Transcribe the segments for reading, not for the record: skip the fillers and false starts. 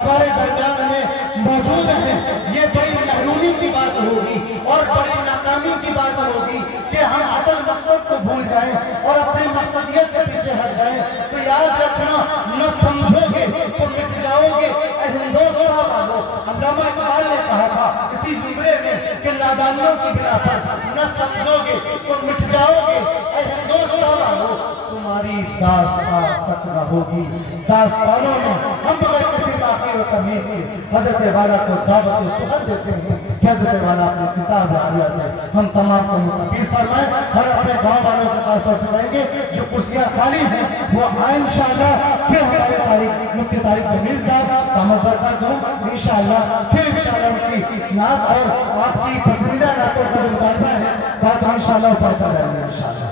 ہمارے درمیان میں موجود ہیں، یہ بڑی محرومی کی بات ہوگی اور بڑی ناکامی کی بات ہوگی کہ ہم اصل مقصد کو بھول جائیں اور اپنے مقصدیت سے پیچھے ہٹ جائیں۔ تو یاد رکھنا، نہ سمجھو گے تو مٹ جاؤ گے اے ہندوستان والو۔ علامہ اقبال نے کہا تھا اسی زمرے میں کہ نادانیوں کی بنا پر نہ سمجھو گے تو مٹ جاؤ گے اے ہندوستان والو، تمہاری داستان تک نہ ہوگی۔ داستانوں میں ہم بغیر کسی تاخیر و تمہید کے حضرت والا کو دعوت سخن دیتے ہیں کہ حضرت والا اپنی کتاب عالیہ سے ہم تمام کو مستفیض فرمائیں، اور اپنے گاؤں والوں سے خاص طور سے کہیں گے جو کرسیاں خالی ہیں وہ آئیں انشاءاللہ۔ پھر ہمارے مفتی طارق جمیل صاحب دامت برکات ہوں انشاءاللہ، پھر انشاءاللہ ان کی نعت اور آپ کی پسندیدہ نعتوں کا جو مطالبہ ہے بات انشاءاللہ پڑھتا جائیں گے انشاءاللہ۔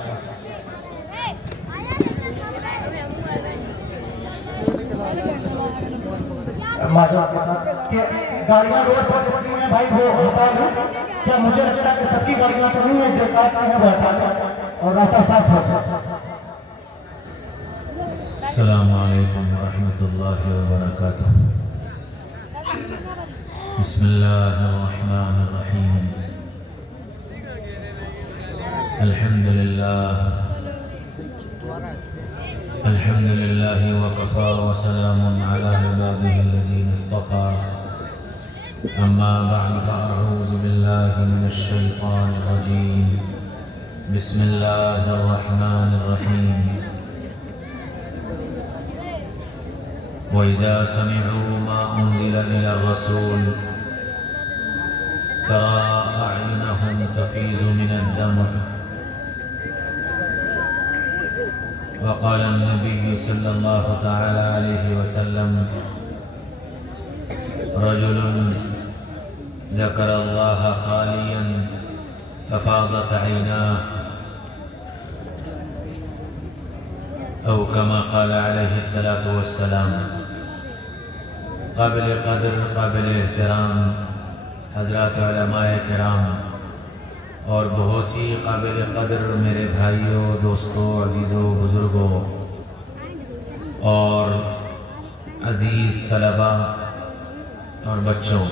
معذرت کے ساتھ کہ گاڑیاں روڈ پر جس کی ہیں بھائی وہ ہٹا لیں، کیا مجھے لگتا ہے کہ سب کی گاڑیاں تو نہیں ہیں، دیکھات کی ہیں وہ ہٹا لیں اور راستہ صاف ہو جائے۔ السلام علیکم ورحمۃ اللہ وبرکاتہ۔ بسم اللہ الرحمن الرحیم۔ الحمد للہ وکفى وسلام علی عباده الذین اصطفى، اما بعد فاعوذ باللہ من الشیطان الرجیم، بسم اللہ الرحمن الرحیم۔ وَإِذَا سَمِعُوا مَا أُنزِلَ إِلَى الرَّسُولِ تَرَىٰ أَعْيُنَهُمْ تَفِيضُ مِنَ الدَّمْعِ وقال النبي صلى الله تعالى عليه وسلم رجل ذكر الله خاليا ففاضت عيناه أو كما قال عليه الصلاة والسلام۔ قابل قدر، قابل احترام حضرات علماء کرام اور بہت ہی قابل قدر میرے بھائیوں، دوستوں، عزیزوں، بزرگوں اور عزیز طلباء اور بچوں،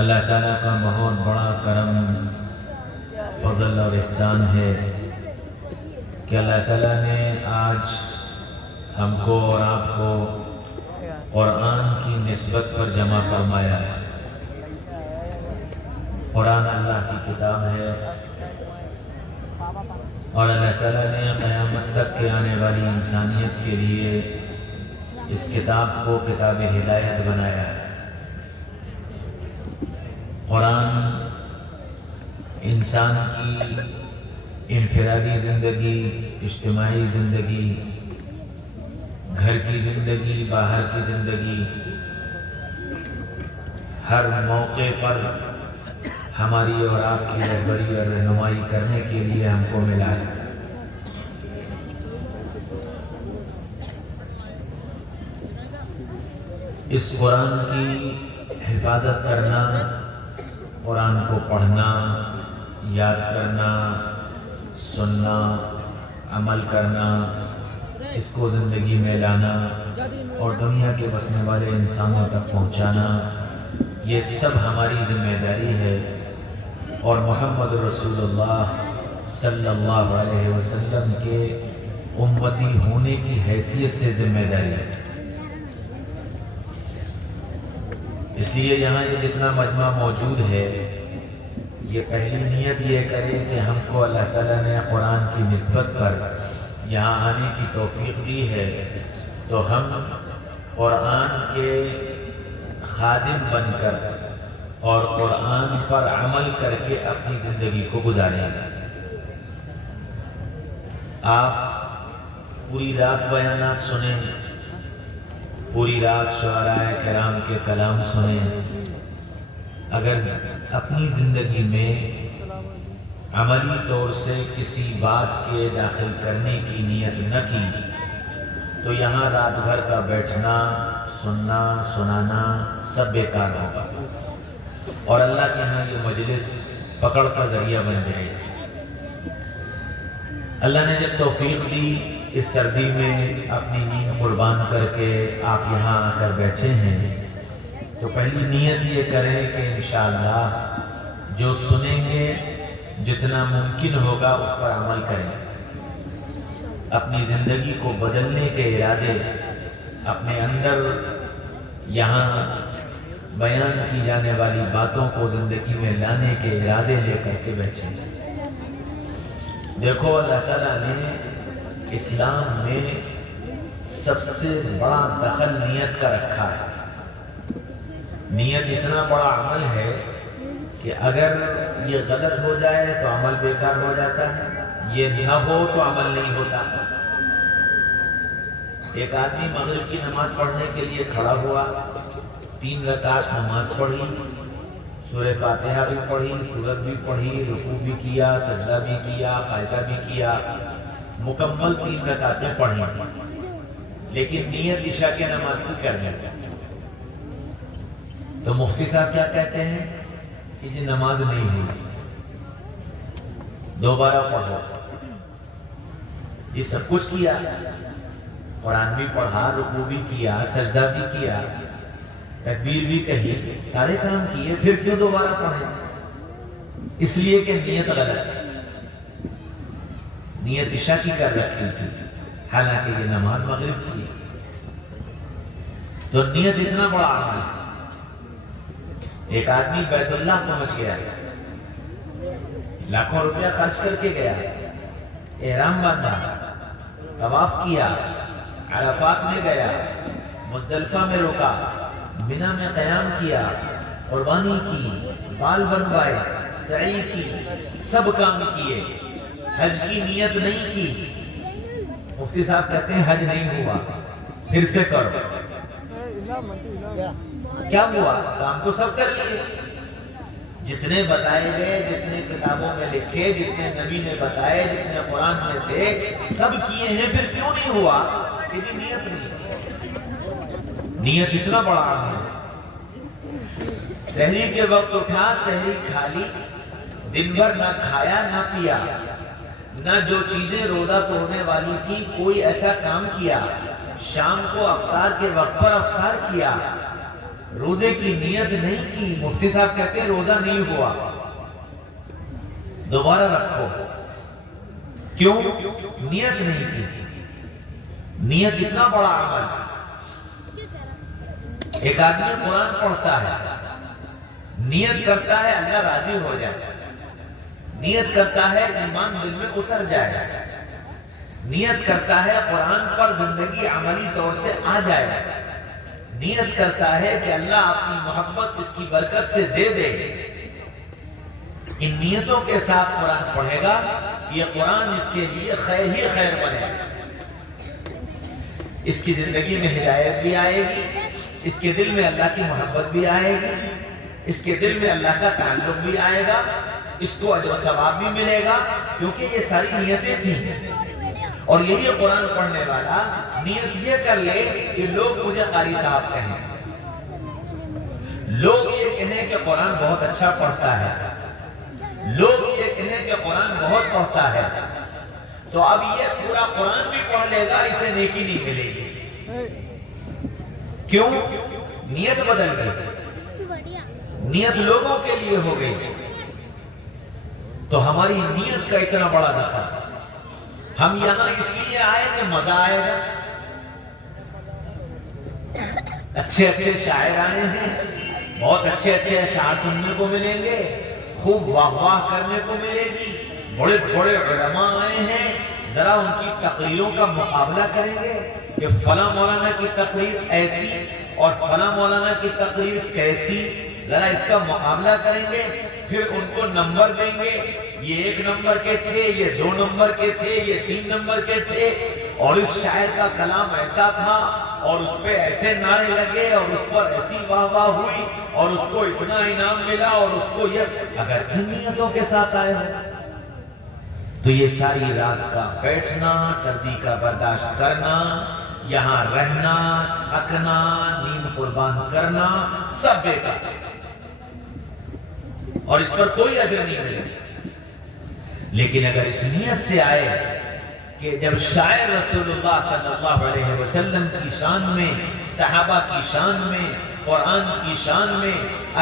اللہ تعالیٰ کا بہت بڑا کرم، فضل اور احسان ہے کہ اللہ تعالیٰ نے آج ہم کو اور آپ کو قرآن کی نسبت پر جمع فرمایا ہے۔ قرآن اللہ کی کتاب ہے اور اللہ تعالیٰ نے قیامت تک کے آنے والی انسانیت کے لیے اس کتاب کو کتاب ہدایت بنایا ہے۔ قرآن انسان کی انفرادی زندگی، اجتماعی زندگی، گھر کی زندگی، باہر کی زندگی، ہر موقع پر ہماری اور آپ کی رہبری اور رہنمائی کرنے کے لیے ہم کو ملا ہے۔ اس قرآن کی حفاظت کرنا، قرآن کو پڑھنا، یاد کرنا، سننا، عمل کرنا، اس کو زندگی میں لانا اور دنیا کے بسنے والے انسانوں تک پہنچانا، یہ سب ہماری ذمہ داری ہے اور محمد رسول اللہ صلی اللہ علیہ وسلم کے امتی ہونے کی حیثیت سے ذمہ داری ہے۔ اس لیے یہاں یہ جتنا مجمع موجود ہے، یہ پہلی نیت یہ کرے کہ ہم کو اللہ تعالیٰ نے قرآن کی نسبت پر یہاں آنے کی توفیق دی ہے، تو ہم قرآن کے خادم بن کر اور قرآن پر عمل کر کے اپنی زندگی کو گزاریں۔ آپ پوری رات بیانات سنیں، پوری رات شعراء کرام کے کلام سنیں، اگر اپنی زندگی میں عملی طور سے کسی بات کے داخل کرنے کی نیت نہ کی تو یہاں رات بھر کا بیٹھنا، سننا، سنانا سب بیکار ہوگا اور اللہ کے ہاں یہ مجلس پکڑ کا ذریعہ بن جائے۔ اللہ نے جب توفیق دی اس سردی میں اپنی نیند قربان کر کے آپ یہاں آ کر بیٹھے ہیں تو پہلی نیت یہ کریں کہ انشاءاللہ جو سنیں گے جتنا ممکن ہوگا اس پر عمل کریں. اپنی زندگی کو بدلنے کے ارادے اپنے اندر یہاں بیان کی جانے والی باتوں کو زندگی میں لانے کے ارادے لے کر کے بیٹھے. دیکھو اللہ تعالیٰ نے اسلام میں سب سے بڑا دخل نیت کا رکھا ہے. نیت اتنا بڑا عمل ہے کہ اگر یہ غلط ہو جائے تو عمل بیکار ہو جاتا ہے، یہ نہ ہو تو عمل نہیں ہوتا. ایک آدمی مغرب کی نماز پڑھنے کے لیے کھڑا ہوا، 3 رکعت نماز پڑھی، سورہ فاتحہ بھی پڑھی، سورت بھی پڑھی، رکوع بھی کیا، سجدہ بھی کیا، قاعدہ بھی کیا، مکمل 3 رکعتیں پڑھی، لیکن نیت عشاء کی نماز کی کرنے. تو مفتی صاحب کیا کہتے ہیں کہ یہ نماز نہیں ہوئی، دوبارہ پڑھو. یہ سب کچھ کیا، قرآن بھی پڑھا، رکوع بھی کیا، سجدہ بھی کیا، تکبیر بھی کہی، سارے کام کیے، پھر کیوں دوبارہ پڑھیں؟ اس لیے کہ نیت غلط ہے. نیت عشاء کی کر رکھی تھی، حالانکہ یہ نماز مغرب کی. تو نیت اتنا بڑا عمل ہے. ایک آدمی بیت اللہ پہنچ گیا، لاکھوں روپیہ خرچ کر کے گیا، احرام باندھا، طواف کیا، عرفات میں گیا، مزدلفہ میں رکا، منا میں قیام کیا، قربانی کی، بال بنوائے، سعی کی، سب کام کیے، حج کی نیت نہیں کی. مفتی صاحب کہتے ہیں حج نہیں ہوا، پھر سے کرو. کیا ہوا؟ کام تو سب کر لیے، جتنے بتائے گئے، جتنے کتابوں میں لکھے، جتنے نبی نے بتائے، جتنے قرآن میں تھے، سب کیے ہیں، پھر کیوں نہیں ہوا؟ کہ یہ نیت نہیں. نیت اتنا بڑا عمل ہے. سحری کے وقت اٹھا، سحری کھا لی، دن بھر نہ کھایا نہ پیا، نہ جو چیزیں روزہ توڑنے والی تھی کوئی ایسا کام کیا، شام کو افطار کے وقت پر افطار کیا، روزے کی نیت نہیں کی. مفتی صاحب کہتے ہیں روزہ نہیں ہوا، دوبارہ رکھو. کیوں؟ نیت نہیں کی. نیت اتنا بڑا عمل. ایک آدمی قرآن پڑھتا ہے، نیت کرتا ہے اللہ راضی ہو جائے، نیت کرتا ہے ایمان دل میں اتر جائے، نیت کرتا ہے قرآن پر زندگی عملی طور سے آ جائے، نیت کرتا ہے کہ اللہ اپنی محبت اس کی برکت سے دے دے. ان نیتوں کے ساتھ قرآن پڑھے گا، یہ قرآن اس کے لیے خیر ہی خیر بنے گا. اس کی زندگی میں ہدایت بھی آئے گی، اس کے دل میں اللہ کی محبت بھی آئے گی، اس کے دل میں اللہ کا تعلق بھی آئے گا، اس کو اجر و ثواب بھی ملے گا، کیونکہ یہ ساری نیتیں تھیں. اور یہی قرآن پڑھنے والا نیت یہ کر لے کہ لوگ مجھے قاری صاحب کہیں، لوگ یہ کہیں کہ قرآن بہت اچھا پڑھتا ہے، لوگ یہ کہیں کہ قرآن بہت پڑھتا ہے، تو اب یہ پورا قرآن بھی پڑھ لے گا، اسے نیکی نہیں ملے گی. کیوں؟ نیت بدل گئی، نیت لوگوں کے لیے ہو گئی. تو ہماری نیت کا اتنا بڑا دخل. ہم یہاں اس لیے آئے کہ مزہ آئے گا، اچھے اچھے شاعر آئے ہیں، بہت اچھے اچھے اشعار سننے کو ملیں گے، خوب واہ واہ کرنے کو ملے گی، بڑے بڑے علماء آئے ہیں، ذرا ان کی تقریروں کا مقابلہ کریں گے کہ فلاں مولانا کی تقریر ایسی اور فلاں مولانا کی تقریر کیسی، ذرا اس کا مقابلہ کریں گے، پھر ان کو نمبر دیں گے، یہ 1 نمبر کے تھے، یہ 2 نمبر کے تھے، یہ 3 نمبر کے تھے، اور اس شاعر کا کلام ایسا تھا، اور اس پہ ایسے نعرے لگے، اور اس پر ایسی واہ واہ ہوئی، اور اس کو اتنا انعام ملا، اور اس کو یہ. اگر ان نیتوں کے ساتھ آئے ہو تو یہ ساری رات کا بیٹھنا، سردی کا برداشت کرنا، یہاں رہنا، تھکنا، نیند قربان کرنا، سب بیکار، اور اس پر کوئی اجر نہیں ملے. لیکن اگر اس نیت سے آئے کہ جب شاعر رسول اللہ صلی اللہ علیہ وسلم کی شان میں، صحابہ کی شان میں، قرآن کی شان میں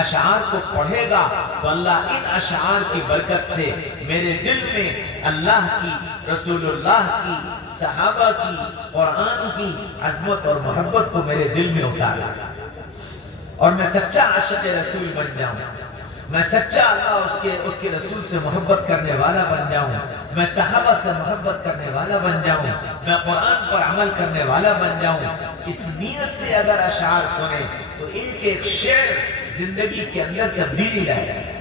اشعار کو پڑھے گا تو اللہ ان اشعار کی برکت سے میرے دل میں اللہ کی، رسول اللہ کی، صحابہ کی، قرآن کی عظمت اور محبت کو میرے دل میں اتارا، اور میں سچا عاشق رسول بن جاؤں، میں سچا اللہ اس کے رسول سے محبت کرنے والا بن جاؤں، میں صحابہ سے محبت کرنے والا بن جاؤں، میں قرآن پر عمل کرنے والا بن جاؤں۔ اس نیت سے اگر اشعار سنیں تو ایک ایک شعر زندگی کے اندر تبدیلی لائے گا۔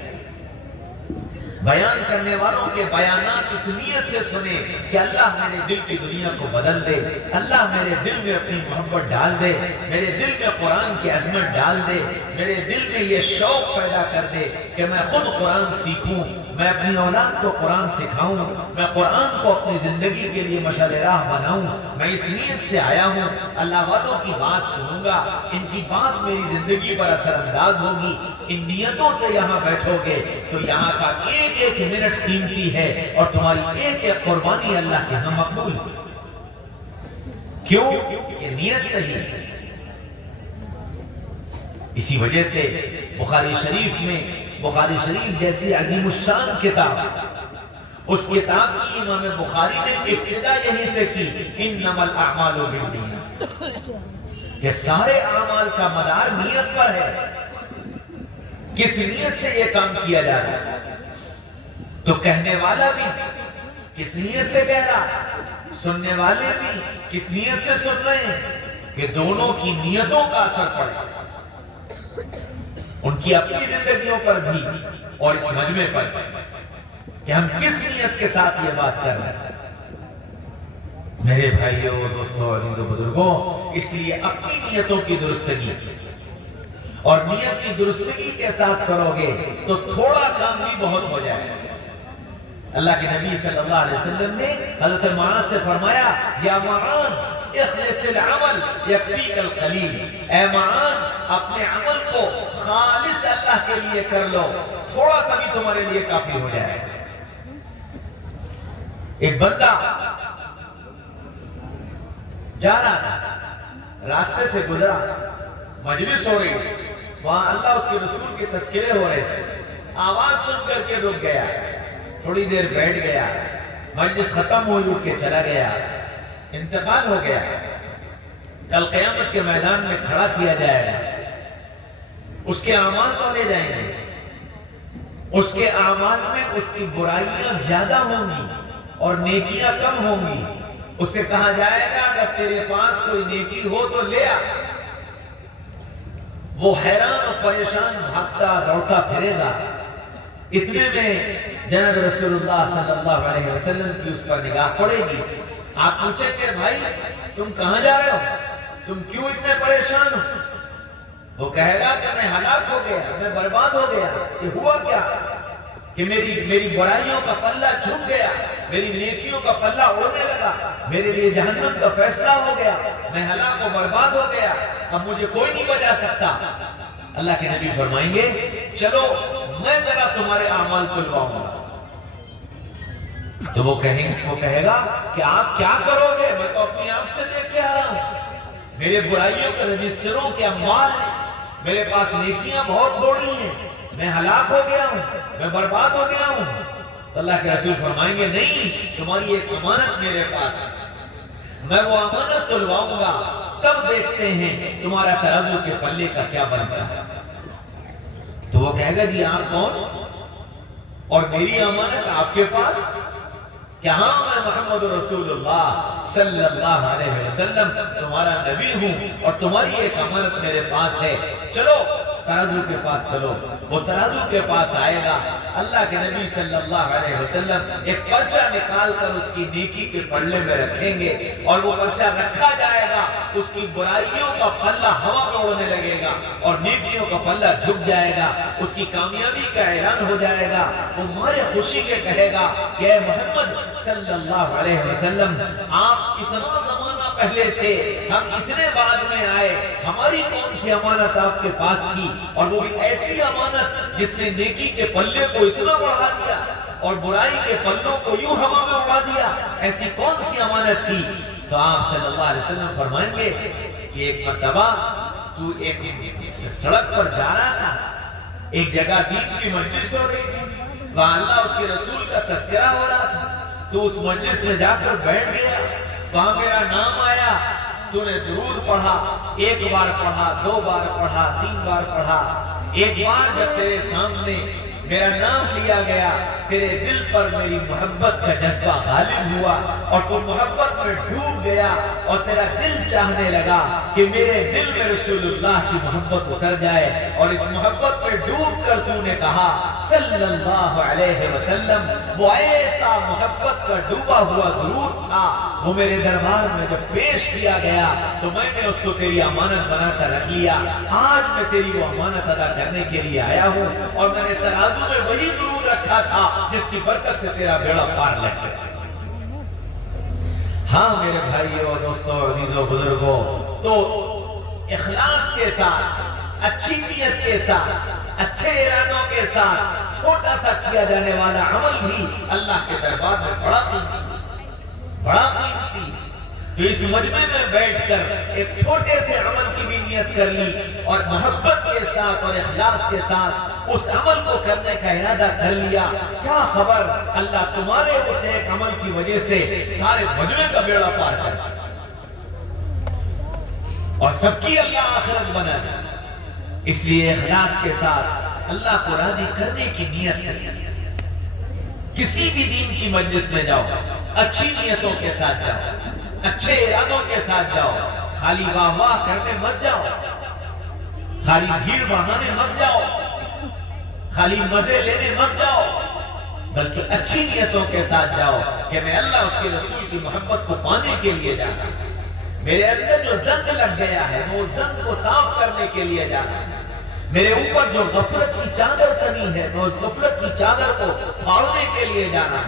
بیان کرنے والوں کے بیانات اس نیت سے سنیں کہ اللہ میرے دل کی دنیا کو بدل دے، اللہ میرے دل میں اپنی محبت ڈال دے، میرے دل میں قرآن کی عظمت ڈال دے، میرے دل میں یہ شوق پیدا کر دے کہ میں خود قرآن سیکھوں، میں اپنی اولاد کو قرآن سکھاؤں، میں قرآن کو اپنی زندگی کے لیے مشعل راہ بناؤں۔ میں اس نیت سے آیا ہوں، اللہ والوں کی بات سنوں گا، ان کی بات میری زندگی پر اثر انداز ہوگی۔ ان نیتوں سے یہاں بیٹھو گے تو یہاں کا ایک ایک منٹ قیمتی ہے، اور تمہاری ایک ایک قربانی اللہ کے ہاں مقبول ہے۔ کیوں؟ کہ نیت صحیح ہے۔ اسی وجہ سے بخاری شریف جیسی عظیم الشان کتاب، اس کتاب کی امام بخاری نے ابتدا یہیں سے کی، انما الاعمال بالنیات، کہ سارے اعمال کا مدار نیت پر ہے، کس نیت سے یہ کام کیا جا رہا ہے۔ تو کہنے والا بھی کس نیت سے کہہ رہا، سننے والے بھی کس نیت سے سن رہے ہیں، کہ دونوں کی نیتوں کا اثر پڑے، ان کی اپنی زندگیوں پر بھی اور اس مجمع پر، کہ ہم کس نیت کے ساتھ یہ بات کر رہے ہیں۔ میرے بھائیوں، دوستوں، عزیزوں، بزرگوں، اس لیے اپنی نیتوں کی درستگی اور نیت کی درستگی کے ساتھ کرو گے تو تھوڑا کام بھی بہت ہو جائے گا۔ اللہ کے نبی صلی اللہ علیہ وسلم نے حضرت معاذ سے فرمایا، یا معاذ اخلص العمل یکفیک القلیل، اے معاذ اپنے عمل کو خالص اللہ کے لیے کر لو، تھوڑا سا بھی تمہارے لیے کافی ہو جائے۔ ایک بندہ جا رہا تھا، راستے سے گزرا، مجلس ہو رہی تھی، وہاں اللہ اس کے رسول کے تذکرے ہو رہے تھے، آواز سن کر کے رک گیا، تھوڑی دیر بیٹھ گیا، مجلس ختم ہوئی، اٹھ کے چلا گیا، انتقال ہو گیا، کل قیامت کے میدان میں کھڑا کیا جائے گا، اس کے اعمال تو لے جائیں گے، اس کے اعمال میں اس کی برائیاں زیادہ ہوں گی اور نیکیاں کم ہوں گی۔ اس سے کہا جائے گا اگر تیرے پاس کوئی نیکی ہو تو لے آ۔ وہ حیران اور پریشان بھاگتا دوڑتا پھرے گا، اتنے میں جناب رسول اللہ صلی اللہ علیہ وسلم کی اس پر نگاہ پڑے گی۔ آپ پوچھیں کہ بھائی تم کہاں جا رہے ہو، تم کیوں اتنے پریشان ہو؟ وہ کہے گا کہ میں ہلاک ہو گیا، میں برباد ہو گیا۔ یہ ہوا کیا کہ میری برائیوں کا پلہ جھک گیا، میری نیکیوں کا پلہ اڑنے لگا، میرے لیے جہنم کا فیصلہ ہو گیا، میں ہلاک و برباد ہو گیا، اب مجھے کوئی نہیں بچا سکتا۔ اللہ کے نبی فرمائیں گے چلو میں ذرا تمہارے اعمال تلواؤں گا۔ تو وہ کہے گا کہ آپ کیا کرو گے؟ میں تو اپنی آنکھ سے دیکھ کے آیا ہوں، میرے برائیوں کے رجسٹروں کے اموال ہیں، میرے پاس نیکیاں بہت تھوڑی ہیں، میں ہلاک ہو گیا ہوں، میں برباد ہو گیا ہوں۔ تو اللہ کے رسول فرمائیں گے نہیں، تمہاری ایک امانت میرے پاس ہے، میں وہ امانت تلواؤں گا، تب دیکھتے ہیں تمہارا ترازو کے پلے کا کیا بنتا ہے۔ تو وہ کہے گا جی آپ کون اور میری امانت آپ کے پاس؟ کہ ہاں میں محمد رسول اللہ صلی اللہ علیہ وسلم تمہارا نبی ہوں اور تمہاری ایک امانت میرے پاس ہے، چلو ترازو کے پاس چلو۔ وہ ترازو کے پاس آئے گا، اللہ کے نبی صلی اللہ علیہ وسلم ایک پرچہ نکال کر اس کی نیکی کے پلے میں رکھیں گے، اور وہ پرچہ رکھا جائے گا، اس کی برائیوں کا پلہ ہوا میں اڑنے لگے گا اور نیکیوں کا پلہ جھک جائے گا، اس کی کامیابی کا اعلان ہو جائے گا۔ وہ مارے خوشی کے کہے گا کہ اے محمد صلی اللہ علیہ وسلم، آپ اتنا زمانہ پہلے تھے، ہم اتنے بعد میں آئے، ہماری کون سی امانت آپ کے پاس تھی؟ اور وہ بھی ایسی امانت جس نے نیکی کے پلے کو اتنا بڑھا دیا اور برائی کے پلوں کو یوں ہوا میں اڑا دیا۔ ایسی کون سی امانت تھی؟ تو آپ صلی اللہ علیہ وسلم فرمائیں گے کہ ایک مرتبہ تو ایک سڑک پر جا رہا تھا، ایک جگہ دین کی مجلس ہو رہی تھی، وہاں اللہ اس کے رسول کا تذکرہ ہو رہا تھا، تو اس مجلس میں جا کر بیٹھ گیا، وہاں میرا نام آیا، تو نے درود پڑھا، ایک بار پڑھا، 2 بار پڑھا، 3 بار پڑھا، ایک بار جب تیرے سامنے میرا نام لیا گیا، تیرے دل پر میری محبت کا جذبہ غالب ہوا اور تو محبت میں ڈوب گیا اور تیرا دل چاہنے لگا کہ میرے دل میں رسول اللہ کی محبت اتر جائے، اور اس محبت میں ڈوب کر تو نے کہا صلی اللہ علیہ وسلم، وہ ایسا محبت کا ڈوبا ہوا درود تھا، وہ میرے دربار میں جب پیش کیا گیا تو میں نے اس کو تیری امانت بنا کر رکھ لیا۔ آج میں تیری وہ امانت ادا کرنے کے لیے آیا ہوں، اور میں نے ترازو میں وہی درود رکھا تھا جس کی برکت سے تیرا بیڑا پار لگ گیا۔ ہاں میرے بھائیوں، دوستوں، عزیزوں، بزرگوں، تو اخلاص کے ساتھ، اچھی نیت کے ساتھ، اچھے ارادوں کے ساتھ چھوٹا سا کیا جانے والا عمل بھی اللہ کے دربار میں بڑا قیمتی۔ تو اس مجمع میں بیٹھ کر ایک چھوٹے سے عمل کی بھی نیت کر لی اور محبت کے ساتھ اور اخلاص کے ساتھ اس عمل کو کرنے کا ارادہ کر لیا، کیا خبر اللہ تمہارے اس ایک عمل کی وجہ سے سارے مجمع کا بیڑا پار کر اور سب کی اللہ آخرت بنا دے۔ اس لیے اخلاص کے ساتھ اللہ کو راضی کرنے کی نیت سے کسی بھی دین کی مجلس میں جاؤ، اچھی نیتوں کے ساتھ جاؤ، اچھے ارادوں کے ساتھ جاؤ، خالی واہ واہ کرنے مت جاؤ، خالی بھیڑ بڑھانے مت جاؤ، خالی مزے لینے مت جاؤ، بلکہ اچھی نیتوں کے ساتھ جاؤ کہ میں اللہ اس کے رسول کی محبت کو پانے کے لیے جانا، میرے اندر جو زنگ لگ گیا ہے وہ زنگ کو صاف کرنے کے لیے جانا، میرے اوپر جو غفلت کی چادر تنی ہے میں اس غفلت کی چادر کو پھاڑنے کے لیے جانا،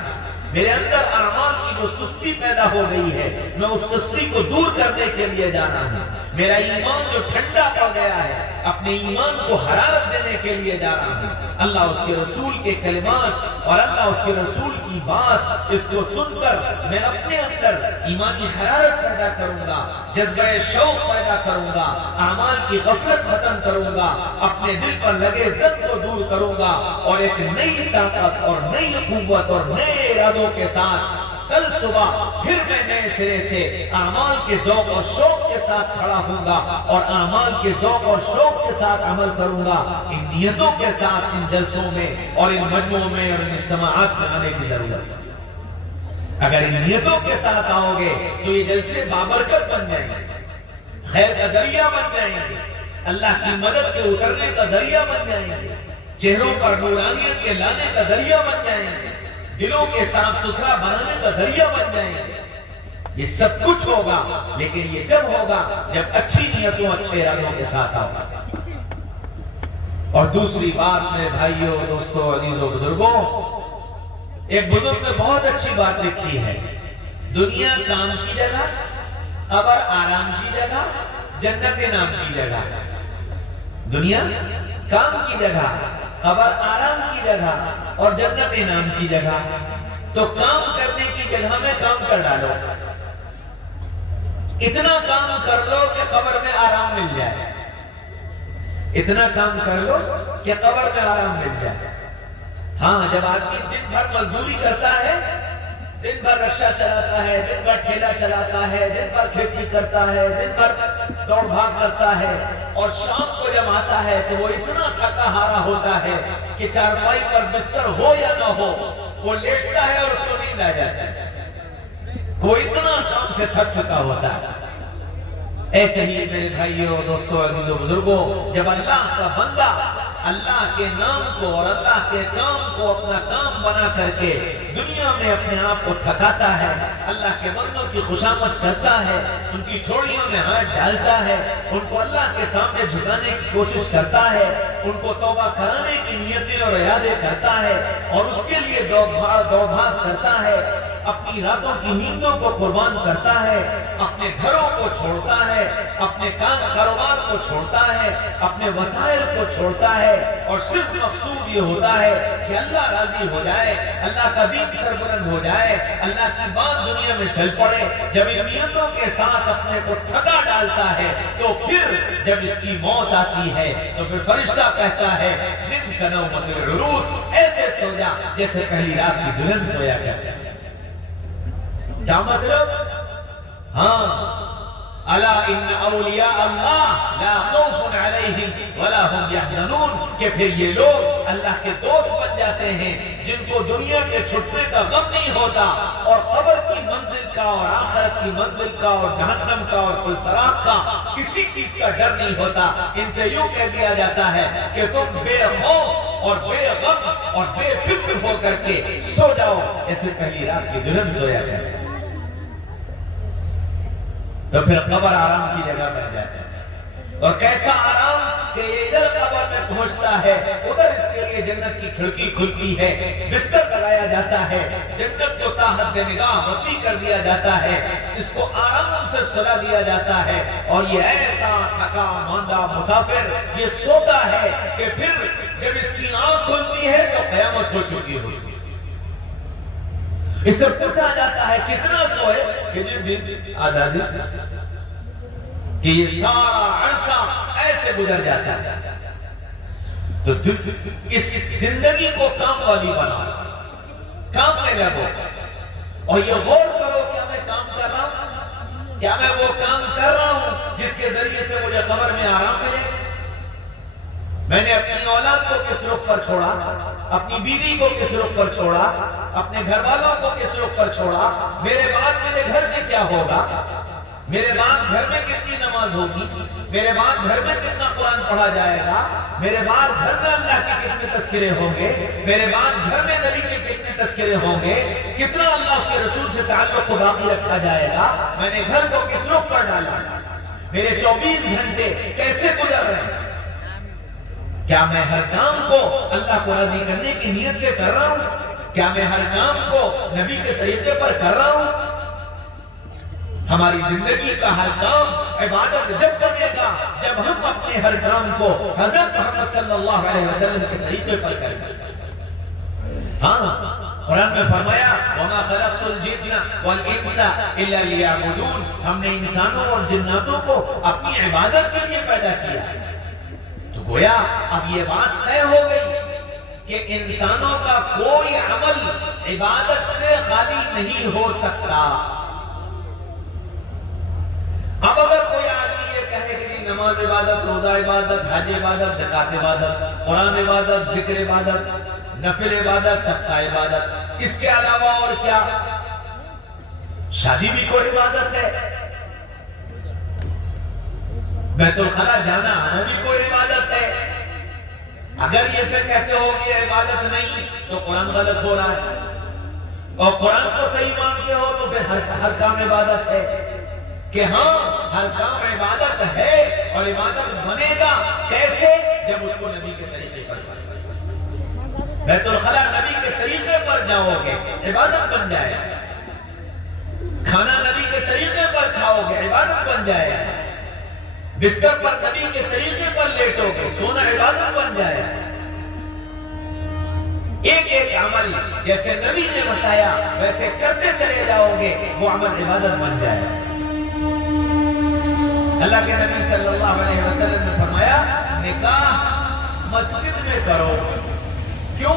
میرے اندر اعمال کی جو سستی پیدا ہو گئی ہے میں اس سستی کو دور کرنے کے لیے جانا ہوں، میرا ایمان جو ٹھنڈا پڑ گیا ہے اپنے ایمان کو حرارت دینے کے لیے جا رہا ہوں۔ اللہ اس کے رسول کے کلمات اور اللہ اس کے رسول کی بات اس کو سن کر میں اپنے اندر ایمانی حرارت پیدا کروں گا، جذبہ شوق پیدا کروں گا، اعمال کی غفلت ختم کروں گا، اپنے دل پر لگے زنگ کو دور کروں گا اور ایک نئی طاقت اور نئی قوت اور نئے ارادوں کے ساتھ کل صبح پھر میں نئے سرے سے اعمال کے ذوق اور شوق کے ساتھ کھڑا ہوں گا اور اعمال کے ذوق اور شوق کے ساتھ عمل کروں گا۔ ان نیتوں کے ساتھ ان جلسوں میں اور ان مجمعوں میں اور ان اجتماعات میں آنے کی ضرورت ہے۔ اگر ان نیتوں کے ساتھ آؤ گے تو یہ جلسے بابرکت بن جائیں گے، خیر کا ذریعہ بن جائیں گے، اللہ کی مدد کے اترنے کا ذریعہ بن جائیں گے، چہروں پر نورانیت کے لانے کا ذریعہ بن جائیں گے، دلوں کے صاف ستھرا بنانے کا ذریعہ بن جائیں گے۔ یہ سب کچھ ہوگا لیکن یہ جب ہوگا جب اچھی نیتوں اچھے ارادوں کے ساتھ آؤگا۔ اور دوسری بات میرے بھائیوں، دوستوں، عزیزوں، بزرگوں، ایک بزرگ نے بہت اچھی بات لکھی ہے، دنیا کام کی جگہ، قبر آرام کی جگہ، جنت نام کی جگہ۔ دنیا کام کی جگہ، قبر آرام کی جگہ اور جنت نام کی جگہ۔ تو کام کرنے کی جگہ میں کام کر ڈالو، اتنا کام کر لو کہ قبر میں آرام مل جائے، اتنا کام کر لو کہ قبر میں آرام مل جائے۔ ہاں جب آدمی دن بھر مزدوری کرتا ہے، دن بھر رکشہ چلاتا ہے، دن بھر ٹھیلا چلاتا ہے، دن بھر کھیتی کرتا ہے، دن بھر دوڑ بھاگ کرتا ہے اور شام کو جب آتا ہے تو وہ اتنا تھکا ہارا ہوتا ہے کہ چارپائی پر بستر ہو یا نہ ہو وہ لیٹتا ہے اور اس کو نیند آ جاتا ہے، وہ اتنا کام سے تھک چکا ہوتا ہے۔ ایسے ہی میرے بھائیوں، دوستوں، عزیزوں، بزرگوں، جب اللہ کا بندہ اللہ کے نام کو اور اللہ کے کام کو اپنا کام بنا کر کے دنیا میں اپنے آپ کو تھکاتا ہے، اللہ کے بندوں کی خوشامد کرتا ہے، ان کی چھوڑیوں میں ہاتھ ڈالتا ہے، ان کو اللہ کے سامنے جھکانے کی کوشش کرتا ہے، ان کو توبہ کرانے کی نیتیں اور ارادے کرتا ہے اور اس کے لیے دوڑ بھاگ کرتا ہے، اپنی راتوں کی نیندوں کو قربان کرتا ہے، اپنے گھروں کو چھوڑتا ہے، اپنے کاروبار کو چھوڑتا ہے، اپنے وسائل کو چھوڑتا ہے اور صرف مقصود یہ ہوتا ہے کہ اللہ راضی ہو جائے، اللہ کا دین سربلند ہو جائے، اللہ کی بات دنیا میں چل پڑے، جب ان نیتوں کے ساتھ اپنے کو تھکا ڈالتا ہے تو پھر جب اس کی موت آتی ہے تو پھر فرشتہ کہتا ہے نم کنومت العروس، ایسے سو جا جیسے پہلی رات کی دلہن سویا کرتے ہیں۔ کیا مطلب؟ ہاں، الا ان اولیاء اللہ لا خوف علیہم ولا هم یحزنون، کہ پھر یہ لوگ اللہ کے دوست بن جاتے ہیں جن کو دنیا کے چھٹنے کا غم نہیں ہوتا، اور قبر کی منزل کا اور آخرت کی منزل کا اور جہنم کا اور پلسرات کا کسی چیز کا ڈر نہیں ہوتا۔ ان سے یوں کہہ دیا جاتا ہے کہ تم بے خوف اور بے غم اور بے فکر ہو کر کے سو جاؤ جیسے پہلی رات کی دلہن سویا کرتے ہیں۔ تو پھر قبر آرام کی جگہ بن جاتا ہے، اور کیسا آرام کہ یہ ادھر قبر میں پہنچتا ہے، ادھر اس کے لیے جنت کی کھڑکی کھلتی ہے، بستر لگایا جاتا ہے، جنت کو تاحت نگاہ وسیع کر دیا جاتا ہے، اس کو آرام سے سلا دیا جاتا ہے، اور یہ ایسا تھکا ماندہ مسافر یہ سوتا ہے کہ پھر جب اس کی آنکھ کھلتی ہے تو قیامت ہو چکی ہوتی ہے۔ اس سے پوچھا جاتا ہے کتنا سوئے، کتنے دن؟ آدھا دن، کہ یہ سارا عرصہ ایسے گزر جاتا ہے۔ تو اس زندگی کو کام والی بنا، کام میں لگو، اور یہ غور کرو کیا میں کام کر رہا ہوں، کیا میں وہ کام کر رہا ہوں جس کے ذریعے سے مجھے قبر میں آرام ملے۔ میں نے اپنی اولاد کو کس رخ پر چھوڑا، اپنی بیوی کو کس رخ پر چھوڑا، اپنے گھر والوں کو کس رخ پر چھوڑا، میرے بعد میرے گھر میں کیا ہوگا، میرے بعد گھر میں کتنی نماز ہوگی، میرے بعد گھر میں کتنا قرآن پڑھا جائے گا، میرے بعد گھر میں اللہ کے کتنے تذکرے ہوں گے، میرے بعد گھر میں نبی کے کتنے تذکرے ہوں گے، کتنا اللہ اس کے رسول سے تعلق کو باقی رکھا جائے گا، میں نے گھر کو کس رخ پر ڈالا، میرے 24 گھنٹے کیسے گزر رہے ہیں، کیا میں ہر کام کو اللہ کو راضی کرنے کی نیت سے کر رہا ہوں، کیا میں ہر کام کو نبی کے طریقے پر کر رہا ہوں۔ ہماری زندگی کا ہر کام عبادت جب بنے گا جب ہم اپنے ہر کام کو حضرت محمد صلی اللہ علیہ وسلم کے طریقے پر کریں گے۔ ہاں، قرآن میں فرمایا وَمَا خَلَقْتُ الْجِنَّ وَالْإِنسَ إِلَّا لِيَعْبُدُونَ، ہم نے انسانوں اور جناتوں کو اپنی عبادت کے لیے پیدا کیا۔ تو گویا اب یہ بات طے ہو گئی کہ انسانوں کا کوئی عمل عبادت سے خالی نہیں ہو سکتا۔ اب اگر کوئی آدمی یہ کہے کہ نماز عبادت، روزہ عبادت، حج عبادت، زکات عبادت، قرآن عبادت، ذکر عبادت، نفل عبادت، صدقہ عبادت، اس کے علاوہ اور کیا؟ شادی بھی کوئی عبادت ہے، بیت الخلا جانا آنا بھی کوئی عبادت ہے۔ اگر یہ سے کہتے ہو کہ یہ عبادت نہیں تو قرآن غلط ہو رہا ہے، اور قرآن کو صحیح مانتے ہو تو پھر ہر کام عبادت ہے۔ کہ ہاں ہر کام عبادت ہے، اور عبادت بنے گا کیسے؟ جب اس کو نبی کے طریقے پر کرو۔ بیت الخلا نبی کے طریقے پر جاؤ گے عبادت بن جائے گا، کھانا نبی کے طریقے پر کھاؤ گے عبادت بن جائے گا، بستر پر نبی کے طریقے پر لیٹو گے سونا عبادت بن جائے گا۔ ایک ایک عمل جیسے نبی نے بتایا ویسے کرتے چلے جاؤ گے، وہ عمل عبادت بن جائے گا۔ اللہ کے نبی صلی اللہ علیہ وسلم نے فرمایا نکاح مسجد میں کرو، کیوں؟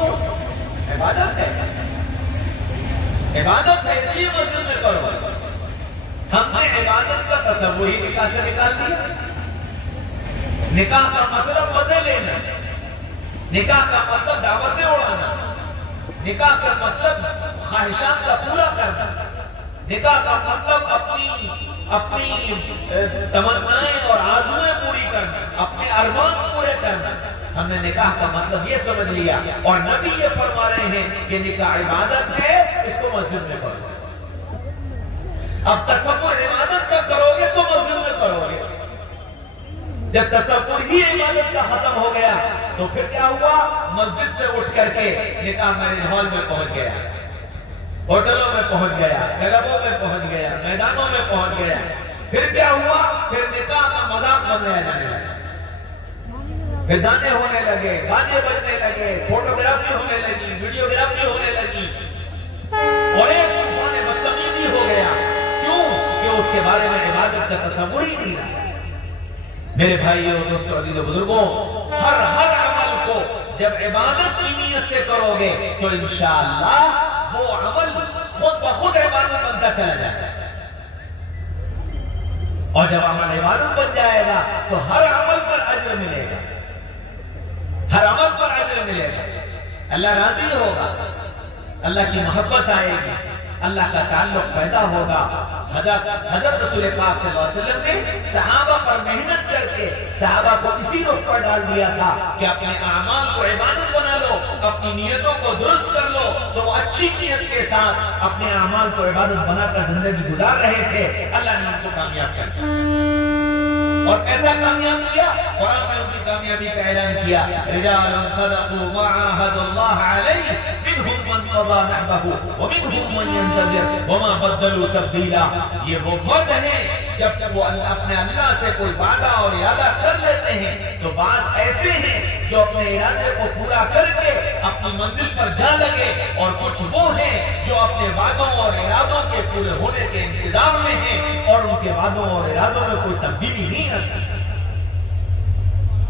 عبادت ہے، عبادت ہے اس لیے مسجد میں کرو۔ ہم نے عبادت کا تصور ہی نکاح سے نکال دیا۔ نکاح کا مطلب مزے لینا، نکاح کا مطلب دعوتیں اڑانا، نکاح کا مطلب خواہشات کا پورا کرنا، نکاح کا مطلب اپنی تمنائیں اور آرزوئیں پوری کرنا، اپنے ارمان پورے کرنا۔ ہم نے نکاح کا مطلب یہ سمجھ لیا، اور نبی یہ فرما رہے ہیں کہ نکاح عبادت ہے، اس کو مسجد میں کرو۔ اب تصور عبادت کا کرو گے تو مسجد میں کرو گے۔ جب تصور ہی عبادت کا ختم ہو گیا تو پھر کیا ہوا؟ مسجد سے اٹھ کر کے نکاح میرج ہال میں پہنچ گیا، ہوٹلوں میں پہنچ گیا، کلبوں میں پہنچ گیا، میدانوں میں پہنچ گیا۔ پھر کیا ہوا؟ پھر نکاح کا مذاق بنایا جانے لگا، پھر گانے ہونے لگے، گانے بجنے لگے، فوٹوگرافی ہونے لگی، ویڈیوگرافی ہونے لگی، اور ایک طوفان کے بارے میں عبادت کا تصور ہی نہیں رہا۔ میرے بھائیوں، دوستوں، عزیز و بزرگوں، ہر عمل کو جب عبادت کی نیت سے کرو گے تو انشاءاللہ وہ عمل خود بخود عبادت بنتا چلا جائے گا، اور جب عمل عبادت بن جائے گا تو ہر عمل پر اجر ملے گا، ہر عمل پر اجر ملے گا، اللہ راضی ہوگا، اللہ کی محبت آئے گی، اللہ کا تعلق پیدا ہوگا۔ حضرت رسول پاک صلی اللہ علیہ وسلم نے صحابہ پر محنت کر کے صحابہ کو اسی رخ پر ڈال دیا تھا کہ اپنے اعمال کو عبادت بنا لو، اپنی نیتوں کو درست کر لو، تو وہ اچھی نیت کے ساتھ اپنے اعمال کو عبادت بنا کر زندگی گزار رہے تھے۔ اللہ نے ان کو کامیاب کر دیا، اور ایسا کامیاب کیا، قرآن میں ان کی کامیابی کا اعلان کیا، رجال صدقوا ما عاهدوا الله عليه منهم من قضى نحبه ومنهم من ينتظر وما بدلوا تبديلا۔ یہ وہ مرد ہیں جب وہ اپنے اللہ سے کوئی وعدہ اور ارادہ کر لیتے ہیں تو بعض ایسے ہیں جو اپنے ارادے کو پورا کر کے اپنی منزل پر جا لگے، اور کچھ وہ ہیں جو اپنے وعدوں اور ارادوں کے پورے ہونے کے انتظار میں ہیں اور ان کے وعدوں اور ارادوں میں کوئی تبدیلی نہیں آتی۔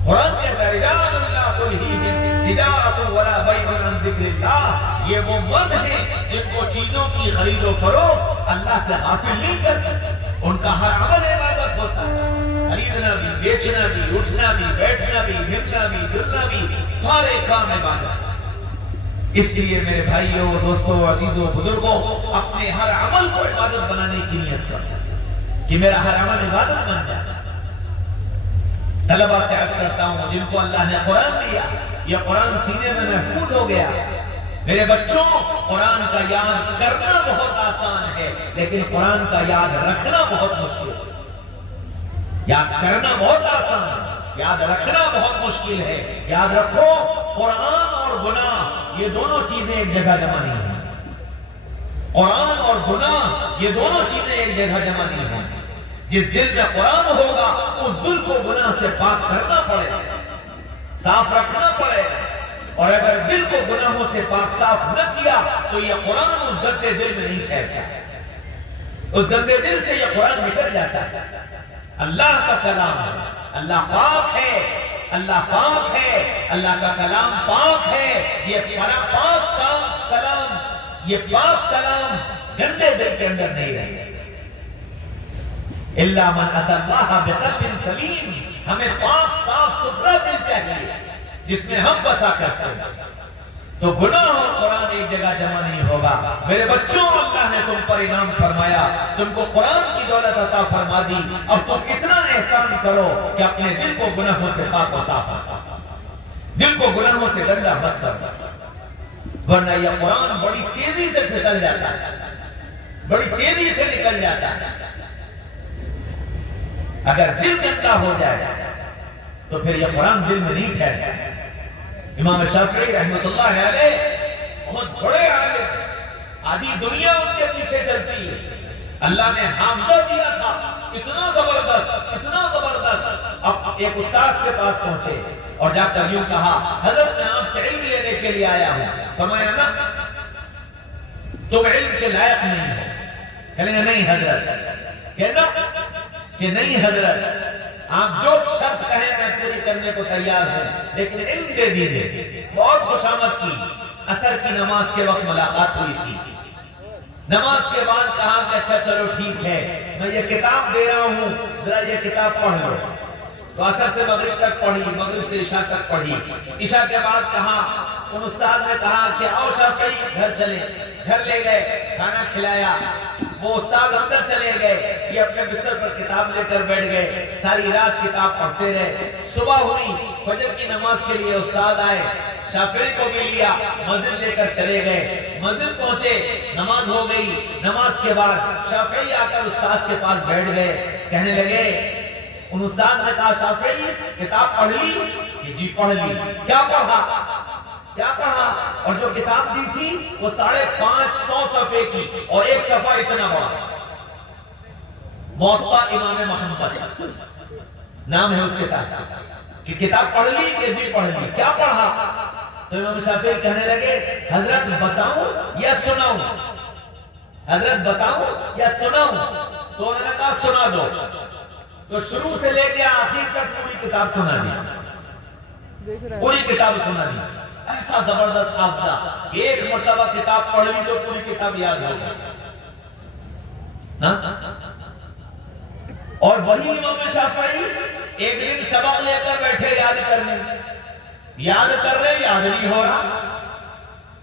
قرآن کہتا ہے رجال لا تلہیہم تجارۃ ولا بیع عن ذکر اللہ، یہ وہ مرد ہیں جن کو چیزوں کی خرید و فروخت اللہ سے غافل نہیں کرتے، ان کا ہر عمل عبادت ہوتا ہے، خریدنا بھی، بیچنا بھی، اٹھنا بھی، بیٹھنا بھی، ملنا بھی، جلنا بھی، سارے کام عبادت۔ اس لیے میرے بھائیوں، دوستوں، عزیزوں، بزرگوں، اپنے ہر عمل کو عبادت بنانے کی نیت کرو کہ میرا ہر عمل عبادت بن جائے۔ طلبہ سے عرض کرتا ہوں جن کو اللہ نے قرآن دیا، یہ قرآن سینے میں محفوظ ہو گیا، میرے بچوں، قرآن کا یاد کرنا بہت آسان ہے لیکن قرآن کا یاد رکھنا بہت مشکل ہے۔ یاد کرنا بہت آسان ہے، یاد رکھنا بہت مشکل ہے۔ یاد رکھو، قرآن اور گناہ یہ دونوں چیزیں ایک جگہ جمع نہیں ہیں، قرآن اور گناہ یہ دونوں چیزیں ایک جگہ جمع نہیں ہیں۔ جس دل میں قرآن ہوگا اس دل کو گناہ سے پاک کرنا پڑے گا، صاف رکھنا پڑے گا، اور اگر دل کو گناہوں سے پاک صاف نہ کیا تو یہ قرآن اس گندے دل میں نہیں ٹھہرتا، اس گندے دل سے یہ قرآن نکل جاتا ہے۔ اللہ کا کلام ہے، اللہ پاک ہے، اللہ پاک ہے، اللہ کا کلام پاک ہے، یہ پاک کلام، یہ پاک کلام گندے دل کے اندر نہیں رہے۔ الا من اتى الله بقلب سلیم، ہمیں پاک صاف ستھرا دل چاہیے جس میں ہم بسا کرتے ہیں، تو گناہ اور قرآن ایک جگہ جمع نہیں ہوگا۔ میرے بچوں، اللہ نے تم پر انعام فرمایا، تم کو قرآن کی دولت عطا فرما دی، اب تم اتنا احسان کرو کہ اپنے دل کو گناہوں سے پاک و صاف رکھو، دل کو گناہوں سے گندا مت کرو، ورنہ یہ قرآن بڑی تیزی سے پھسل جاتا ہے، بڑی تیزی سے نکل جاتا ہے۔ اگر دل گندا ہو جائے تو پھر یہ قرآن دل میں نہیں ٹھہرتا۔ امام شافعی رحمۃ اللہ علیہ بہت بڑے عالم، آدھی دنیا ان کے پیچھے چلتی ہے، اللہ نے حافظہ دیا تھا اتنا زبردست، اتنا زبردست۔ اب ایک استاذ کے پاس پہنچے اور جا کر یوں کہا، حضرت میں آپ سے علم لینے کے لیے آیا ہوں۔ فرمایا نا تم علم کے لائق نہیں ہو۔ کہنے گا نہیں حضرت، کہنا کہ نہیں حضرت، آپ جو شرط کہیں میں پوری کرنے کو تیار ہوں، لیکن علم دے دیجئے۔ بہت خوشامد کی، عصر کی نماز کے وقت ملاقات ہوئی تھی، نماز کے بعد کہا کہ اچھا چلو ٹھیک ہے، میں یہ کتاب دے رہا ہوں، ذرا یہ کتاب پڑھ لو۔ تو عصر سے مغرب تک پڑھی، مغرب سے عشاء تک پڑھی، عشاء کے بعد کہا، ان استاد نے کہا کہ آؤ شافعی گھر چلیں، گھر لے گئے، کھانا کھلایا، وہ استاد اندر چلے گئے، یہ اپنے بستر پر کتاب لے کر بیٹھ گئے، ساری رات کتاب پڑھتے رہے۔ صبح ہوئی، فجر کی نماز کے لیے استاد آئے، شافعی کو بھی لیا، مسجد لے کر چلے گئے، مسجد پہنچے، نماز ہو گئی، نماز کے بعد شافعی آ کر استاد کے پاس بیٹھ گئے، کہنے لگے، ان استاد نے کہا شافعی کتاب پڑھ لی؟ کہ جی پڑھ لی۔ کیا پڑھا؟ کیا پڑھا؟ اور جو کتاب دی تھی وہ 550 صفحے کی، اور ایک صفحہ اتنا بڑا، موطا امام محمد نام ہے اس کتاب کہ کتاب پڑھ لی؟ کہ جی پڑھ لی۔ کیا پڑھا؟ تو امام شافعی کہنے لگے، حضرت بتاؤں یا سناؤں؟ حضرت بتاؤں یا سناؤں؟ تو انہوں نے کہا سنا دو. تو شروع سے لے کے آخر تک پوری کتاب سنا دی. پوری کتاب سنا دی. ایسا زبردست حافظہ کہ ایک مرتبہ کتاب پڑھ لی تو پوری کتاب یاد ہو گئی. اور وہی امام شافعی ایک دن سبق لے کر بیٹھے یاد کرنے. یاد کر رہے، یاد نہیں ہو رہا.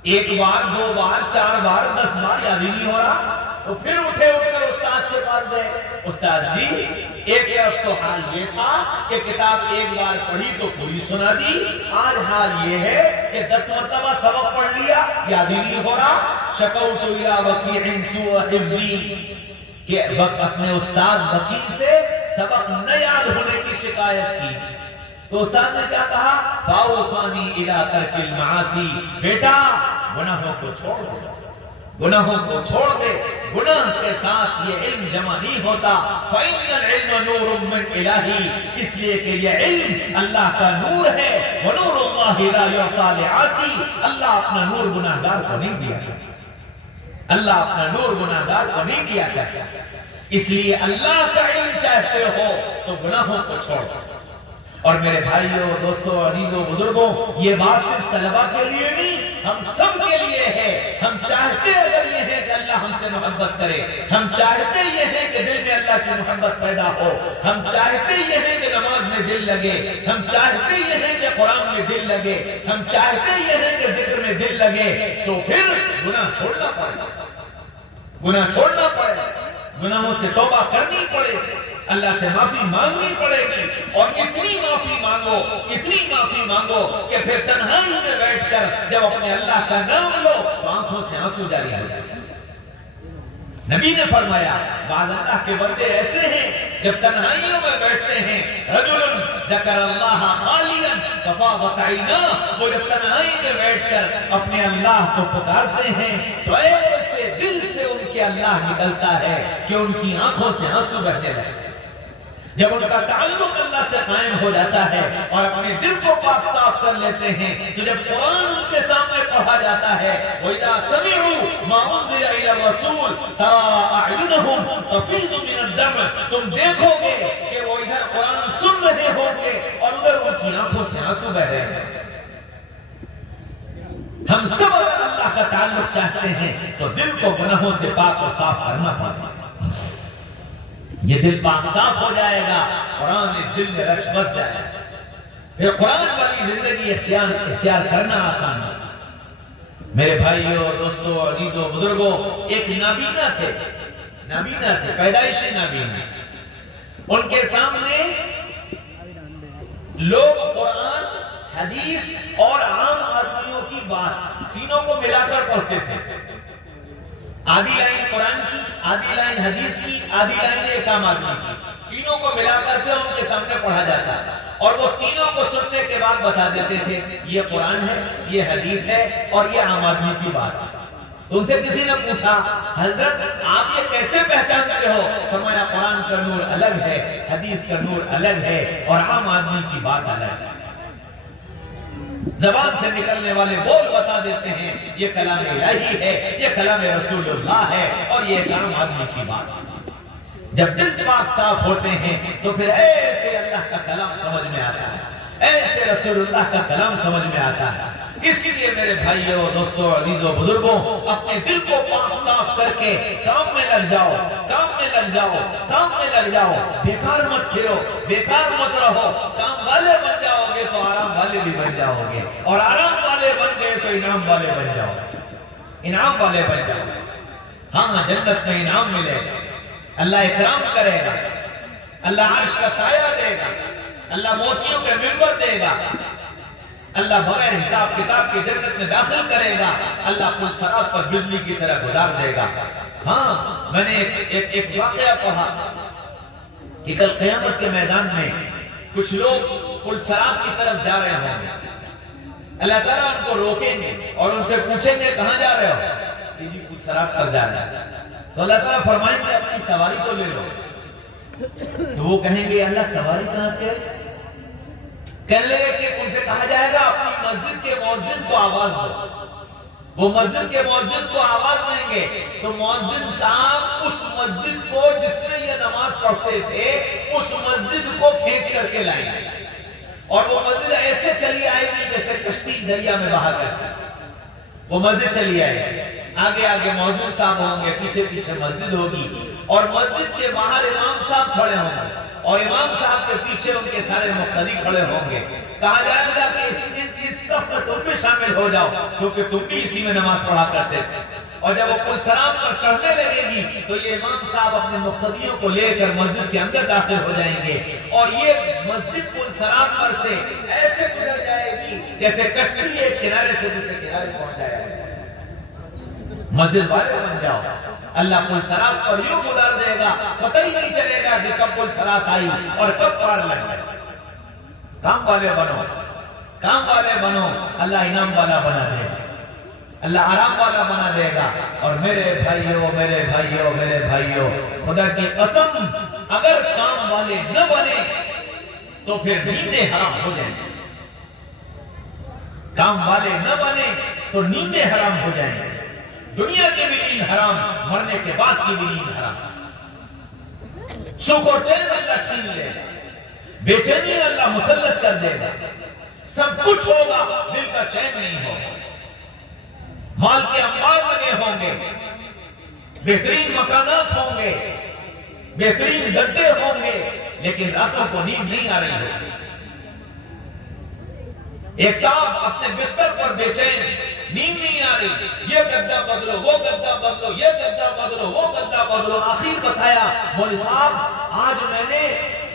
ایک بار، دو بار، 4 بار، 10 بار یاد ہی نہیں ہو رہا. تو پھر اٹھ کر استاد کے پاس گئے. استاد جی، ایک طرف تو حال یہ تھا کہ کتاب ایک بار پڑھی تو پوری سنا دی. آج حال یہ ہے کہ 10 مرتبہ سبق پڑھ لیا، یاد ہی نہیں ہو رہا. شکوت الی وکیع سوء حفظی، کہ وقت اپنے استاد وکیع سے سبق نہ یاد ہونے کی شکایت کی. تو استاد نے کیا کہا؟ فاوصانی الی ترک المعاصی، بیٹا گناہوں کو چھوڑ دے، گناہوں کو چھوڑ دے. گناہ کے ساتھ یہ علم جمع نہیں ہوتا. فإن العلم نور من الہی، اس لیے کہ یہ علم اللہ کا نور ہے. ونور اللہ لا یعطی لعاصی، اللہ اپنا نور گناہگار کو نہیں دیا کرتا. اللہ اپنا نور گناہگار کو نہیں دیا کرتا. اس لیے اللہ کا علم چاہتے ہو تو گناہوں کو چھوڑ دو. اور میرے بھائیوں، دوستوں، عزیزوں، بزرگوں، یہ بات صرف طلبہ کے لیے نہیں، ہم سب کے لیے ہے. ہم چاہتے اگر یہ ہے کہ اللہ ہم سے محبت کرے، ہم چاہتے یہ ہے کہ دل میں اللہ کی محبت پیدا ہو، ہم چاہتے یہ ہے کہ نماز میں دل لگے، ہم چاہتے یہ ہے کہ قرآن میں دل لگے، ہم چاہتے یہ ہے کہ ذکر میں دل لگے، تو پھر گناہ چھوڑنا پڑے گا. گناہ چھوڑنا پڑے گا. گناہوں سے توبہ کرنی پڑے گی، اللہ سے معافی مانگنی پڑے گی. اور اتنی معافی مانگو، اتنی معافی مانگو کہ پھر تنہائی میں بیٹھ کر جب اپنے اللہ کا نام لو تو آنکھوں سے آنسو جاری ہو جائے. نبی نے فرمایا بعض اللہ کے بندے ایسے ہیں جب تنہائیوں میں بیٹھتے ہیں، رجل ذکر اللہ خالیا ففاضت عیناہ، وہ جب تنہائی میں بیٹھ کر اپنے اللہ کو پکارتے ہیں تو ایسے دل سے ان کے اللہ نکلتا ہے کہ ان کی آنکھوں سے آنسو بہنے لگتے. جب ان کا تعلق اللہ سے قائم ہو جاتا ہے اور اپنے دل کو پاک صاف کر لیتے ہیں، تو جب قرآن ان کے سامنے پڑھا جاتا ہے، وَإِذَا سَمِعُوا مَا أُنزِلَ إِلَى الرَّسُولِ تَرَىٰ أَعْيُنَهُمْ تَفِيضُ مِنَ الدَّمْعِ، تم دیکھو گے کہ وہ ادھر قرآن سن رہے ہوں گے اور ادھر ان کی آنکھوں سے آنسو بہ رہے ہیں. ہم سب اگر اللہ کا تعلق چاہتے ہیں تو دل کو گناہوں سے پاک و صاف کرنا پڑے گا. یہ دل پاک صاف ہو جائے گا، قرآن اس دل میں رچ بس جائے گا. پھر قرآن والی زندگی اختیار کرنا آسان ہے. میرے بھائیوں، دوستوں، عزیزوں، بزرگوں، ایک نابینا تھے، پیدائشی نابینا. ان کے سامنے لوگ قرآن، حدیث اور عام آدمیوں کی بات تینوں کو ملا کر پڑھتے تھے. آدھی لائن قرآن کی، آدھی لائن حدیث کی، آدھی لائن ایک عام آدمی کی، تینوں کو ملا کر کے ان کے سامنے پڑھا جاتا ہے. اور وہ تینوں کو سننے کے بعد بتا دیتے تھے یہ قرآن ہے، یہ حدیث ہے اور یہ عام آدمی کی بات ہے. ان سے کسی نے پوچھا حضرت آپ یہ کیسے پہچانتے ہو؟ فرمایا قرآن کا نور الگ ہے، حدیث کا نور الگ ہے اور عام آدمی کی بات الگ ہے. زبان سے نکلنے والے بول بتا دیتے ہیں یہ کلام الہی ہے، یہ کلام رسول اللہ ہے اور یہ عام آدمی کی بات ہے. جب دل پاک صاف ہوتے ہیں تو پھر ایسے اللہ کا کلام سمجھ میں آتا ہے، ایسے رسول اللہ کا کلام سمجھ میں آتا ہے. اس لیے میرے بھائیوں، دوستوں، عزیزوں، بزرگوں، اپنے دل کو پاک صاف کر کے کام میں لگ جاؤ، کام میں لگ جاؤ، کام میں لگ جاؤ. بیکار مت پھرو، بیکار مت رہو. کام والے بن جاؤ گے تو آرام والے بھی بن جاؤ گے، اور آرام والے بن گئے تو انعام والے بن جاؤ گے، انعام والے بن جاؤ گے. ہاں، جنت میں انعام ملے گا، اللہ اکرام کرے گا، اللہ عرش کا سایہ دے گا، اللہ موتیوں کے منبر دے گا، اللہ بغیر حساب کتاب کی جنت میں داخل کرے گا، اللہ کل شراب پر بجلی کی طرح گزار دے گا. ہاں، میں نے ایک واقعہ پڑھا کہ کل قیامت کے میدان میں کچھ لوگ کل شراب کی طرف جا رہے ہوں گے. اللہ تعالیٰ ان کو روکیں گے اور ان سے پوچھیں گے کہاں جا رہے ہو؟ کہ جی کل شراب پر جا رہے ہیں. تو اللہ تعالیٰ فرمائیں گے اپنی سواری تو لے لو. تو وہ کہیں گے اللہ سواری کہاں سے ہے؟ کہنے لگے کہ ان سے کہا جائے گا اپنی مسجد کے مؤذن کو آواز دو. وہ مسجد کے مؤذن کو آواز دیں گے تو مؤذن صاحب اس مسجد کو جس میں یہ نماز پڑھتے تھے اس مسجد کو کھینچ کر کے لائیں گے، اور وہ مسجد ایسے چلی آئے گی جیسے کشتی دریا میں بہا کرتی، وہ مسجد چلی آئے گی، آگے آگے مؤذن صاحب ہوں گے، پیچھے پیچھے مسجد ہوگی، اور مسجد کے باہر امام صاحب کھڑے ہوں گے، اور امام صاحب کے پیچھے ان کے سارے مقتدی کھڑے ہوں گے۔ کہا جائے گا کہ اس صف میں تم بھی شامل ہو جاؤ، کیونکہ تم بھی اسی میں نماز پڑھا کرتے تھے۔ اور جب وہ پل صراط پر چڑھنے لگے گی تو یہ امام صاحب اپنے مقتدیوں کو لے کر مسجد کے اندر داخل ہو جائیں گے، اور یہ مسجد پل صراط پر سے ایسے گزر جائے گی جیسے کشتی ایک کنارے سے دوسرے کنارے پہنچ جائے گی۔ مسجد والے بن جاؤ، اللہ پل صراط پر یوں گزار دے گا، پتہ ہی نہیں چلے گا کہ کب پل صراط آئی اور کب پار لگ گئے۔ کام والے بنو، کام والے بنو، اللہ انعام والا بنا دے گا، اللہ آرام والا بنا دے گا۔ اور میرے بھائیوں میرے بھائیوں میرے بھائیوں، خدا کی قسم اگر کام والے نہ بنے تو پھر نیندیں حرام ہو جائیں گی، کام والے نہ بنے تو نیندیں حرام ہو جائیں گی، دنیا کی بھی نیند حرام، مرنے کے بعد کی بھی نیند حرام، سکھ و چین اللہ چھین لے گا، بے چینی اللہ مسلط کر دے گا، سب کچھ ہوگا دل کا چین نہیں ہوگا، مال کے انبار لگے ہوں گے، بہترین مکانات ہوں گے، بہترین گدے ہوں گے، لیکن راتوں کو نیند نہیں آ رہی ہوگی۔ ایک صاحب اپنے بستر پر بے چین، نیند نہیں آ رہی، یہ گدہ بدلو وہ گدہ بدلو، یہ گدہ بدلو وہ گدہ بدلو، آخر بتایا مولوی صاحب آج میں نے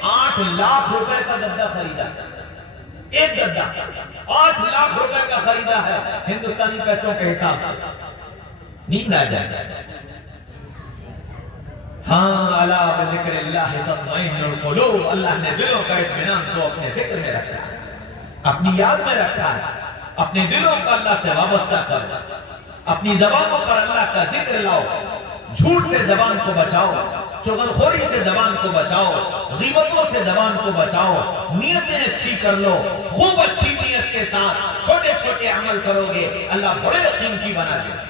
8 لاکھ روپے کا گدہ خریدا، ایک گدہ 8 لاکھ روپے کا خریدا ہے ہندوستانی پیسوں کے حساب سے۔ نیند آ جائے، ہاں الا بذکر اللہ تطمئن القلوب، اللہ نے دلوں کا اطمینان تو اپنے ذکر میں رکھا ہے، اپنی یاد میں رکھا ہے، اپنے دلوں کا اللہ سے وابستہ کرو، اپنی زبانوں پر اللہ کا ذکر لاؤ، جھوٹ سے زبان کو بچاؤ، چغلخوری سے زبان کو بچاؤ، غیبتوں سے زبان کو بچاؤ، نیتیں اچھی کر لو، خوب اچھی نیت کے ساتھ چھوٹے چھوٹے عمل کرو گے، اللہ بڑے قیمتی بنا دے گا،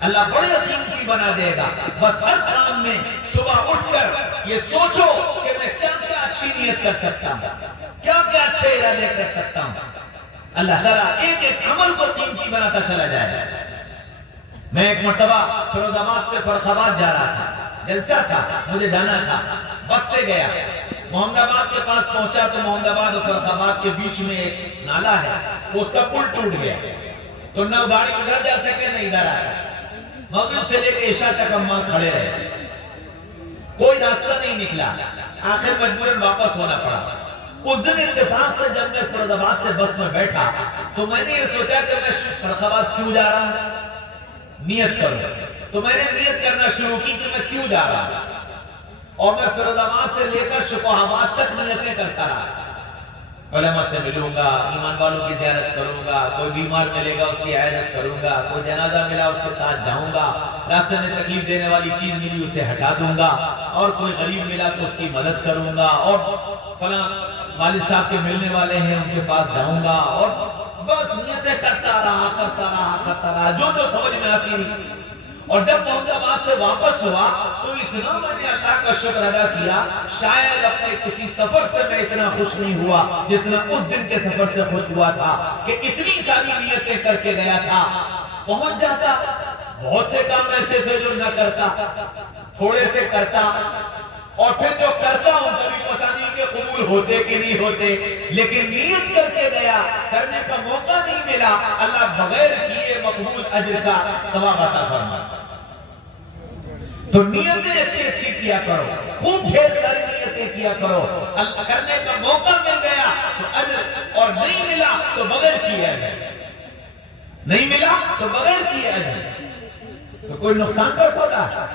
اللہ بڑے قیمتی بنا دے گا۔ بس ہر کام میں صبح اٹھ کر یہ سوچو کہ میں کیا کیا اچھی نیت کر سکتا ہوں، کیا کیا اچھے ارادے کر سکتا ہوں، اللہ تعالیٰ ایک ایک عمل کو قیمتی بناتا چلا جائے۔ میں ایک مرتبہ فیروز آباد سے فرخ آباد جا رہا تھا، جلسہ تھا، مجھے جانا تھا، بس سے گیا، محمد آباد کے پاس پہنچا تو محمد آباد اور فرخ آباد کے بیچ میں ایک نالا ہے، اس کا پل ٹوٹ گیا، تو نہ گاڑی ادھر جا سکے نہ ادھر آ سکے، مغرب سے لے کے عشاء تک ہم وہاں کھڑے رہے، کوئی راستہ نہیں نکلا، آخر مجبوراً واپس ہونا پڑا۔ اس دن اتفاق سے جب میں فیروز آباد سے بس میں بیٹھا تو میں نے یہ سوچا کہ میں فرخ آباد کیوں جا رہا ہوں، نیت کروں، تو میں نے نیت کرنا شروع کی کہ میں کیوں جا رہا ہوں، اور میں فیروز آباد سے لے کر شکوہ آباد تک نیتیں کرتا رہا، علماء سے ملوں گا، ایمان والوں کی زیارت کروں گا، کوئی بیمار ملے گا اس کی عیادت کروں گا، کوئی جنازہ ملا اس کے ساتھ جاؤں گا، راستے میں تکلیف دینے والی چیز ملی اسے ہٹا دوں گا، اور کوئی غریب ملا تو اس کی مدد کروں گا، اور فلاں والد صاحب کے ملنے والے ہیں ان کے پاس جاؤں گا، اور بس نیتیں کرتا رہا جو سمجھ میں آتی نہیں۔ اور جب محمد آباد سے واپس ہوا تو اتنا میں نے اللہ کا شکر ادا کیا، شاید اپنے کسی سفر سے میں اتنا خوش نہیں ہوا جتنا اس دن کے سفر سے خوش ہوا تھا کہ اتنی ساری نیتیں کر کے گیا تھا۔ پہنچ جاتا، بہت سے کام ایسے تھے جو نہ کرتا، تھوڑے سے کرتا، اور پھر جو کرتا ہوں کبھی پتہ نہیں کہ قبول ہوتے کہ نہیں ہوتے، لیکن نیت کر کے گیا، کرنے کا موقع نہیں ملا، اللہ بغیر کیے مقبول اجر کا ثواب عطا فرماتا۔ تو نیتیں اچھی اچھی کیا کرو، خوب ڈھیر ساری نیتیں کیا کرو، اللہ کرنے کا موقع مل گیا تو اجر، اور نہیں ملا تو بغیر کیے اجر، نہیں ملا تو بغیر کیے اجر، تو کوئی نقصان کا سودا ہے؟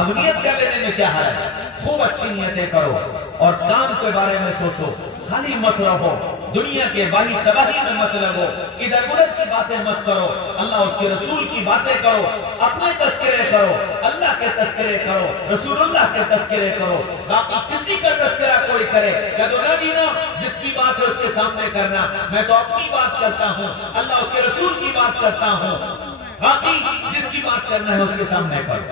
اب نیت کر لینے میں کیا حرج ہے؟ خوب اچھی نیتیں کرو اور کام کے بارے میں سوچو، خالی مت رہو، دنیا کے باہی تباہی میں مت لگو، ادھر ادھر کی باتیں مت کرو، اللہ اس کے رسول کی باتیں کرو، اپنے تذکرے کرو، اللہ کے تذکرے کرو، رسول اللہ کے تذکرے کرو، باقی کسی کا تذکرہ کوئی کرے کہہ دو نہ دینا، جس کی بات ہے اس کے سامنے کرنا، میں تو اپنی بات کرتا ہوں، اللہ اس کے رسول کی بات کرتا ہوں، باقی جس کی بات کرنا ہے اس کے سامنے پڑھ.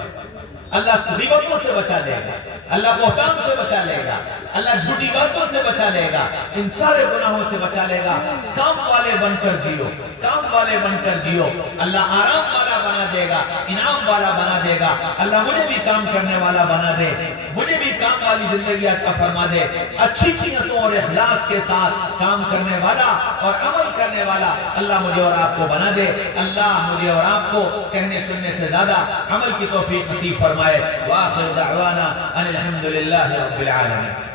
اللہ غیبتوں سے بچا لے گا, اللہ بہتان سے بچا لے گا, اللہ جھوٹی باتوں سے بچا لے گا, ان سارے گناہوں سے بچا لے گا. کام والے بن کر جیو, کام والے بن کر جیو. اللہ آرام والا بنا دے گا, انعام والا بنا دے گا. اللہ مجھے بھی کام کرنے والا بنا دے, مجھے بھی کام والی زندگی عطا فرما دے. اچھی نیتوں اور اخلاص کے ساتھ کام کرنے والا اور عمل کرنے والا اللہ مجھے اور آپ کو بنا دے. اللہ مجھے اور آپ کو کہنے سننے سے زیادہ عمل کی توفیق نصیب فرمائے. وآخر دعوانا ان الحمد للہ رب العالمین.